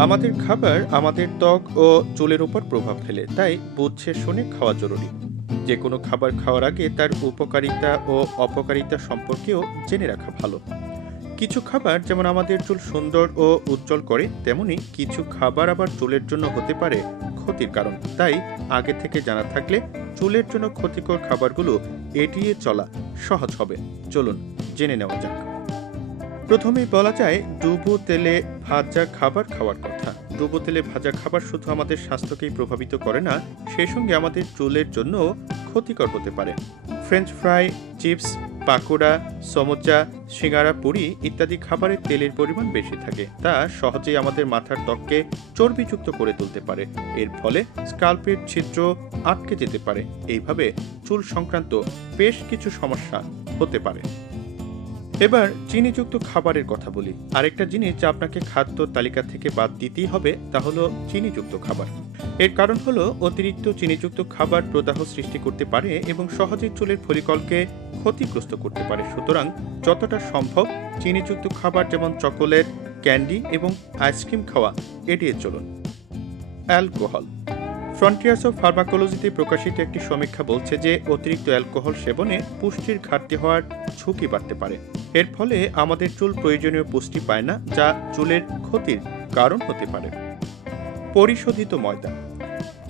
আমাদের খাবার আমাদের ত্বক ও চুলের উপর প্রভাব ফেলে, তাই বুঝে শুনে খাওয়া জরুরি। যে কোনো খাবার খাওয়ার আগে তার উপকারিতা ও অপকারিতা সম্পর্কেও জেনে রাখা ভালো। কিছু খাবার যেমন আমাদের চুল সুন্দর ও উজ্জ্বল করে, তেমনি কিছু খাবার আবার চুলের জন্য হতে পারে ক্ষতির কারণ। তাই আগে থেকে জানা থাকলে চুলের জন্য ক্ষতিকর খাবারগুলো এড়িয়ে চলা সহজ হবে। চলুন জেনে নেওয়া যাক। প্রথমেই বলা যায় ডুবো তেলে ভাজা খাবার খাওয়ার কথা। ডুবো তেলে ভাজা খাবার শুধু আমাদের স্বাস্থ্যকেই প্রভাবিত করে না, সেই সঙ্গে আমাদের চুলের জন্য ক্ষতিকর হতে পারে। French fry, chips, pakora, samosa, singara, puri ইত্যাদি খাবারে তেলের পরিমাণ বেশি থাকে। তা সহজেই আমাদের মাথার ত্বককে চর্বিযুক্ত করে তুলতে পারে। এর ফলে স্কাল্পের ছিদ্র আটকে যেতে পারে। এইভাবে চুল সংক্রান্ত বেশ কিছু সমস্যা হতে পারে। এবার চিনিযুক্ত খাবারের কথা বলি। আরেকটা জিনিস যা আপনাকে খাদ্য তালিকা থেকে বাদ দিতেই হবে তা হলো চিনিযুক্ত খাবার। এর কারণ হলো অতিরিক্ত চিনিযুক্ত খাবার প্রদাহ সৃষ্টি করতে পারে এবং সহজেই চুলের ফলিকলকে ক্ষতিগ্রস্ত করতে পারে। সুতরাং যতটা সম্ভব চিনিযুক্ত খাবার যেমন চকোলেট, ক্যান্ডি এবং আইসক্রিম খাওয়া এড়িয়ে চলুন। অ্যালকোহল। ফ্রন্টিয়ার্স অফ ফার্মাকোলজিতে প্রকাশিত একটি সমীক্ষা বলছে যে অতিরিক্ত অ্যালকোহল সেবনে পুষ্টির ঘাটতি হওয়ার ঝুঁকি বাড়তে পারে। এর ফলে আমাদের চুল প্রয়োজনীয় পুষ্টি পায় না, যা চুলের ক্ষতির কারণ হতে পারে। পরিশোধিত ময়দা।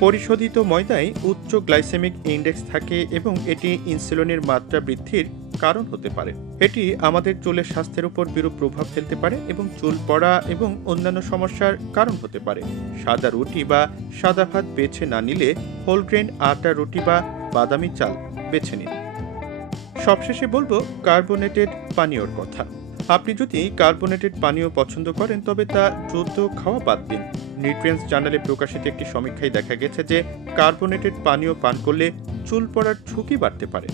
পরিশোধিত ময়দায় উচ্চ গ্লাইসেমিক ইন্ডেক্স থাকে এবং এটি ইনসুলিনের মাত্রা বৃদ্ধির কারণ হতে পারে। এটি আমাদের চুলের স্বাস্থ্যের উপর বিরূপ প্রভাব ফেলতে পারে এবং চুল পড়া এবং অন্যান্য সমস্যার কারণ হতে পারে। সাদা রুটি বা সাদা ভাত বেছে না নিলে হোল গ্রেন আটা রুটি বা বাদামি চাল বেছে নিন। সবশেষে বলবো কার্বোনেটেড পানীয়র কথা। আপনি যদি কার্বোনেটেড পানীয় পছন্দ করেন তবে তা দ্রুত খাওয়া বাদ দিন। নিউট্রিয়েন্টস জার্নালে প্রকাশিত একটি সমীক্ষায় দেখা গেছে যে কার্বোনেটেড পানীয় পান করলে চুল পড়ার ঝুঁকি বাড়তে পারে।